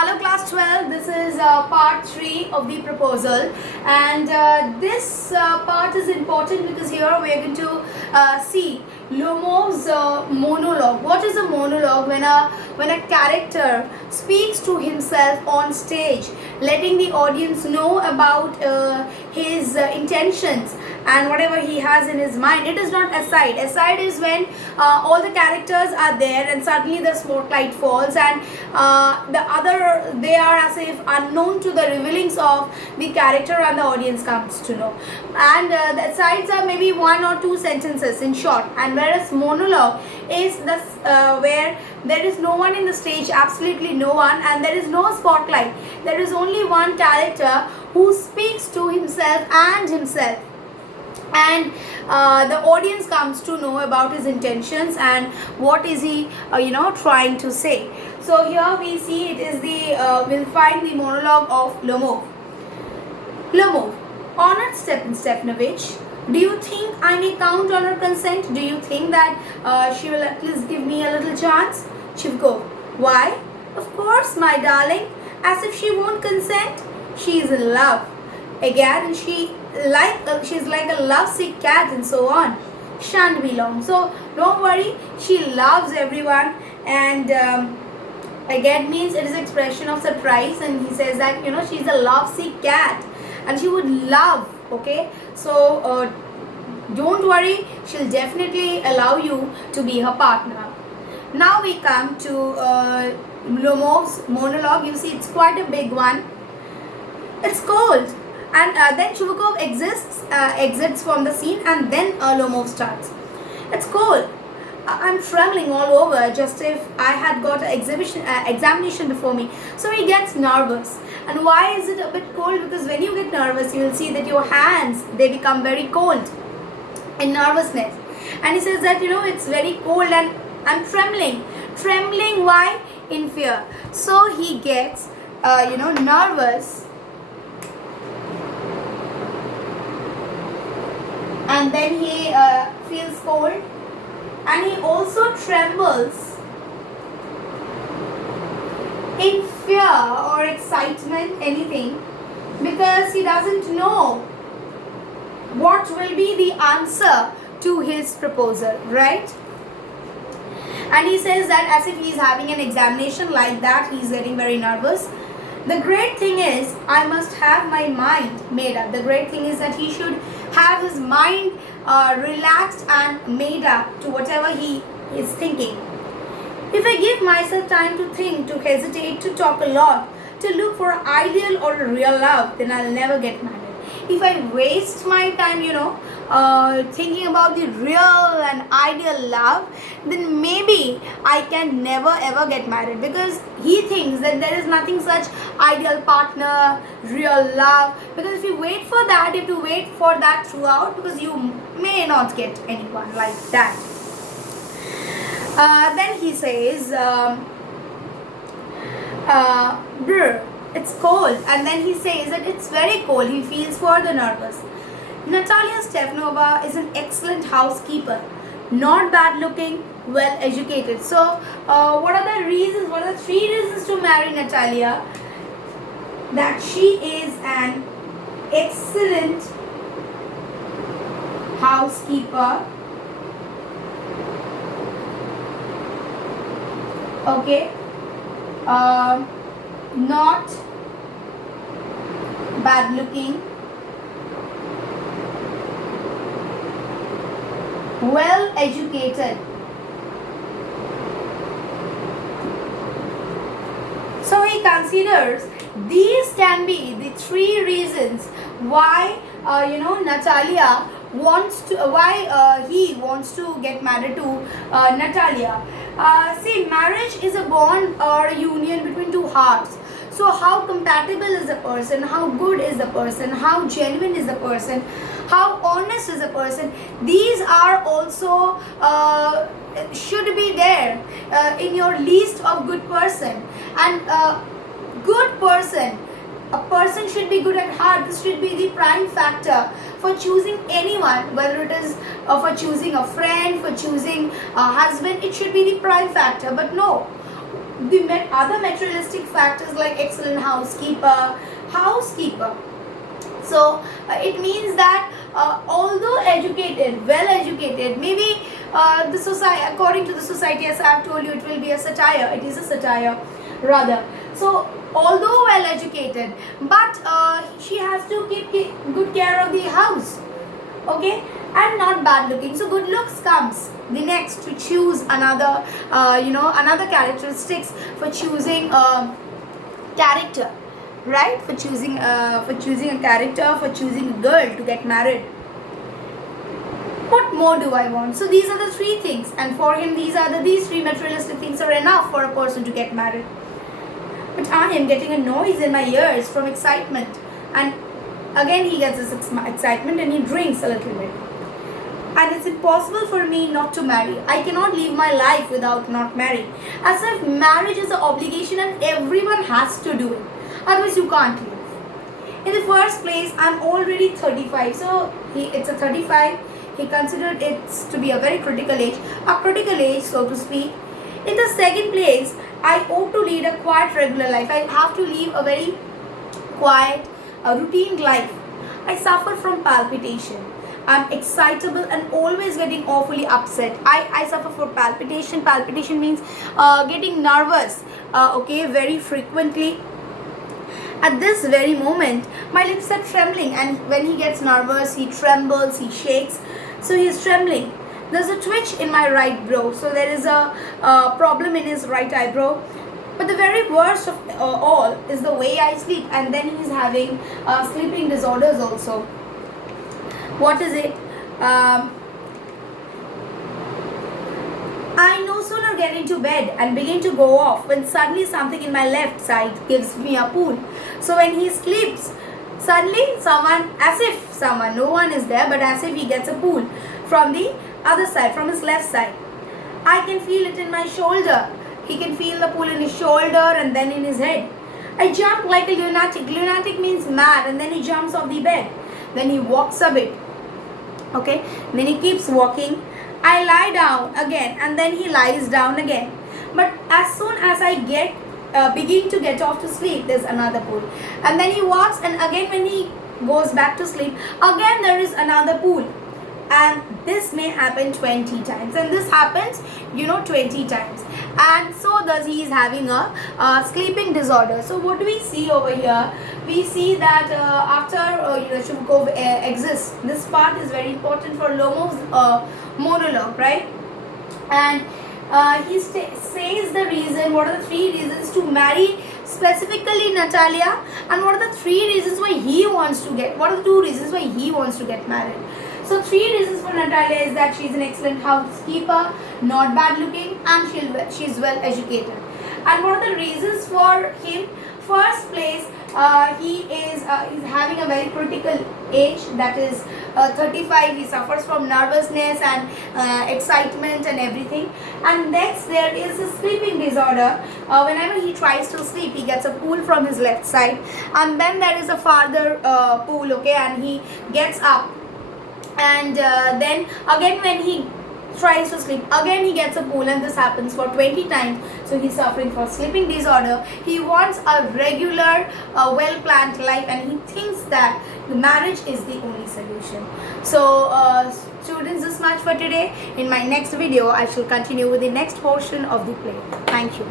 Hello class 12, this is part 3 of the proposal, and this part is important because here we are going to see Lomov's monologue. What is a monologue? When a character speaks to himself on stage, letting the audience know about his intentions and whatever he has in his mind. It is not aside. Aside is when all the characters are there and suddenly the smoke light falls and they are as if unknown to the revealings of the character and the audience comes to know. And the sides are maybe one or two sentences in short, and whereas monologue is where there is no one in the stage, absolutely no one, and there is no spotlight. There is only one character who speaks to himself and the audience comes to know about his intentions and what is he trying to say. So here we see it is we'll find the monologue of Lomov. Lomov, honored Stepanovich, do you think I may count on her consent? Do you think that she will at least give me a little chance? Chivkov, why? Of course, my darling. As if she won't consent. She is in love. Again, and she's like a lovesick cat and so on. Shan't be long. So don't worry, she loves everyone, and again means it is expression of surprise, and he says that she's a lovesick cat and she would love. Okay, so don't worry, she'll definitely allow you to be her partner. Now we come to Lomov's monologue. You see, it's quite a big one. It's cold. And then Chuvakov exits from the scene, and then Lomov starts. It's cold. I'm trembling all over, just if I had got an examination before me. So he gets nervous. And why is it a bit cold? Because when you get nervous, you will see that your hands, they become very cold in nervousness. And he says that, it's very cold and I'm trembling. Trembling, why? In fear. So he gets, nervous. And then he feels cold, and he also trembles in fear or excitement, anything, because he doesn't know what will be the answer to his proposal, right? And he says that as if he's having an examination like that, he's getting very nervous. The great thing is, I must have my mind made up. The great thing is that he should have his mind relaxed and made up to whatever he is thinking. If I give myself time to think, to hesitate, to talk a lot, to look for ideal or real love, then I'll never get married. If I waste my time, thinking about the real and ideal love, then maybe I can never ever get married, because he thinks that there is nothing such ideal partner, real love, because if you wait for that, you have to wait for that throughout, because you may not get anyone like that. Then he says, brr, it's cold, and then he says that it's very cold. He feels further nervous. Natalia Stepanova is an excellent housekeeper, not bad looking, well educated. So what are the reasons, what are the 3 reasons to marry Natalia? That she is an excellent housekeeper, okay, not bad looking, well educated. So he considers these can be the 3 reasons why Natalia wants to he wants to get married to Natalia. See, marriage is a bond or a union between 2 hearts. So how compatible is the person, how good is the person, how genuine is the person, how honest is the person, these are also should be there in your list of good person. And good person, a person should be good at heart. This should be the prime factor for choosing anyone, whether it is for choosing a friend, for choosing a husband. It should be the prime factor. But no, the other materialistic factors like excellent housekeeper. So it means that although educated, well educated, maybe the society, according to the society, as I have told you, it will be a satire. It is a satire, rather. So although well educated, but she has to keep good care of the house, okay, and not bad looking. So good looks comes the next to choose another, another characteristics for choosing character, right? For choosing a character, for choosing a girl to get married. What more do I want? So these are the three things, and for him these three materialistic things are enough for a person to get married. But I am getting a noise in my ears from excitement, and again he gets this excitement and he drinks a little bit. And it's impossible for me not to marry. I cannot live my life without not marrying. As if marriage is an obligation and everyone has to do it. Otherwise you can't live. In the first place, I'm already 35. So it's a 35. He considered it to be a very critical age, so to speak. In the second place, I ought to lead a quiet regular life. I have to live a very quiet, routine life. I suffer from palpitation. I'm excitable and always getting awfully upset. I suffer from palpitation. Palpitation means getting nervous, very frequently. At this very moment, my lips are trembling, and when he gets nervous, he trembles, he shakes. So he is trembling. There's a twitch in my right brow. So there is a problem in his right eyebrow. But the very worst of all is the way I sleep, and then he's having sleeping disorders also. What is it? I no sooner get into bed and begin to go off when suddenly something in my left side gives me a pull. So when he sleeps, suddenly no one is there, but as if he gets a pull from the other side, from his left side. I can feel it in my shoulder. He can feel the pull in his shoulder and then in his head. I jump like a lunatic. Lunatic means mad, and then he jumps off the bed. Then he walks a bit. Okay, then he keeps walking. I lie down again, and then he lies down again. But as soon as I begin to get off to sleep, there's another pull. And then he walks, and again when he goes back to sleep, again there is another pull. And this may happen 20 times, and this happens 20 times, and so does he is having a sleeping disorder. So what do we see over here? We see that after Shubkov exists, this part is very important for Lomov's monologue, right? And he says the reason, what are the three reasons to marry specifically Natalia, and what are the three reasons why he wants to get, what are the two reasons why he wants to get married. So three reasons for Natalia is that she's an excellent housekeeper, not bad looking, and she's well educated. And what are the reasons for him? First place, he is having a very critical age, that is 35. He suffers from nervousness and excitement and everything. And next there is a sleeping disorder. Whenever he tries to sleep, he gets a pull from his left side, and then there is a farther pull, okay, and he gets up. And then again when he tries to sleep, again he gets a pull, and this happens for 20 times. So he's suffering from sleeping disorder. He wants a regular well planned life, and he thinks that the marriage is the only solution. So students, this much for today. In my next video I shall continue with the next portion of the play. Thank you.